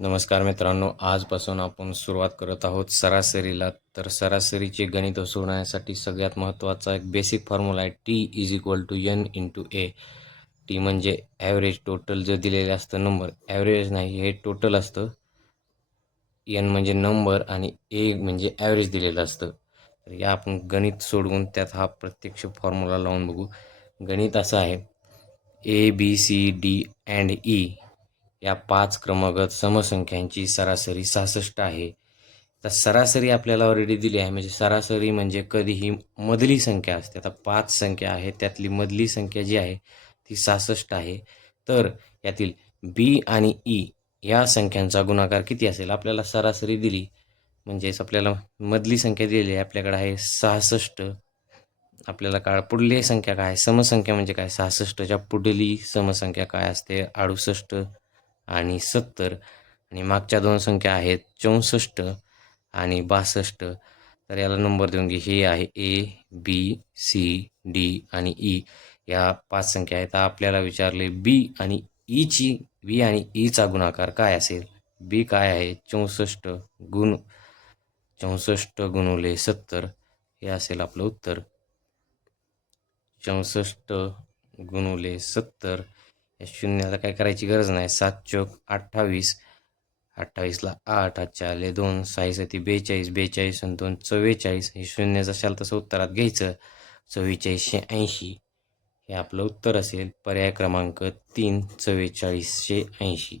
नमस्कार मित्रांनो, आजपासून आपण सुरुवात करत आहोत सरासरीला. तर सरासरीचे गणित सोडवण्यासाठी सगळ्यात महत्त्वाचा एक बेसिक फॉर्म्युला आहे T=n×a. टी म्हणजे ॲव्हरेज, टोटल जे दिलेले असतं नंबर. ॲव्हरेज नाही, हे टोटल असतं. n म्हणजे नंबर आणि a म्हणजे ॲव्हरेज दिलेलं असतं. तर या आपण गणित सोडवून त्यात हा प्रत्यक्ष फॉर्म्युला लावून बघू. गणित असं आहे, ABCD अँड E या 5 क्रमागत समसंख्यांची सरासरी 66 आहे. तर सरासरी आपल्याला ऑलरेडी दिली आहे, म्हणजे सरासरी म्हणजे कधीही मधली संख्या असते. आता 5 संख्या आहे, त्यातली मधली संख्या जी आहे ती 66 आहे. तर यातील B आणि E या संख्यांचा गुणाकार किती असेल? आपल्याला सरासरी दिली, म्हणजेच आपल्याला मधली संख्या दिलेली आहे, आपल्याकडे आहे 66. आपल्याला पुढली संख्या काय? समसंख्या म्हणजे काय? 66च्या पुढली समसंख्या काय असते? 68 आणि 70. आणि मागच्या दोन संख्या आहेत 64 आणि 62. तर याला नंबर देऊन घे. हे आहे ABCD आणि E या 5 संख्या आहेत. आपल्याला विचारले बी आणि ईचा गुणाकार काय असेल? बी काय आहे? 64 गुणुले 70 हे असेल आपलं उत्तर. 64 गुणुले 70. या शून्याला काय करायची गरज नाही. 7 चोक 28. 28ला 8, 8 आले 2, 6 सती 42, 42 आणि 2 44. हे शून्य जशाल तसं उत्तरात घ्यायचं. 4480 हे आपलं उत्तर असेल. पर्याय क्रमांक 3, 4480.